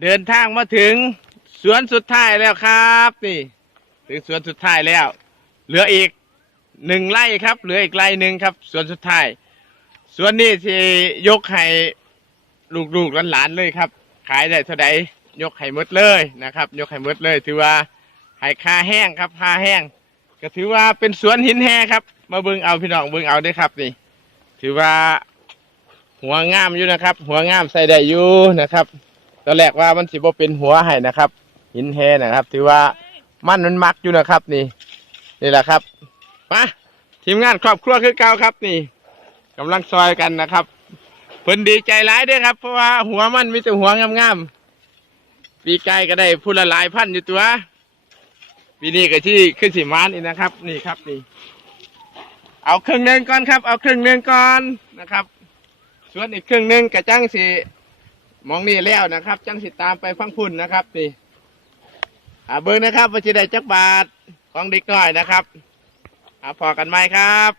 เดินทางมาถึงสวนสุดท้ายแล้วครับ นี่ ถึงสวนสุดท้ายแล้ว เหลืออีกหนึ่งไร่ครับ เหลืออีกไร่หนึ่งครับ สวนสุดท้ายสวนนี้ที่ยกให้ลูกๆหลานๆเลยครับ ขายได้เท่าใดยกให้หมดเลยนะครับ ยกให้หมดเลย ถือว่าให้คาแห้งครับคาแห้ง ก็ถือว่าเป็นสวนหินแห่ครับ มาเบิ่งเอาพี่น้องเบิ่งเอาด้อครับนี่ ถือว่าหัวงามอยู่นะครับ หัวงามใส่ได้อยู่นะครับ ตอนแรกว่ามันสิบ่เป็นหัวให้นะครับ หินแห่นะครับ ถือว่ามันมันมักอยู่นะครับ นี่นี่แหละครับมาทีมงานครอบครัวคือเก่าครับ นี่กำลังซอยกันนะครับเพิ่นดีใจร้ายด้วยครับ เพราะว่าหัวมันมีแต่หัวงามๆปีกายก็ได้พูละหลายพันอยู่ตัวปีนี้ก็ที่ขึ้นสีมานอีกนะครับ นี่ครับนี่ เอาครึ่งหนึ่งก่อนครับ เอาครึ่งหนึ่งก่อนนะครับ ส่วนอีกครึ่งหนึ่งกระจังสี มองนี่แล้วนะครับ จังสิตามไปฟังพุ่นนะครับนี่อาเบิ้งนะครับว่าจะได้จักบาทของเด็กน้อยนะครับอาพอกันไหมครับ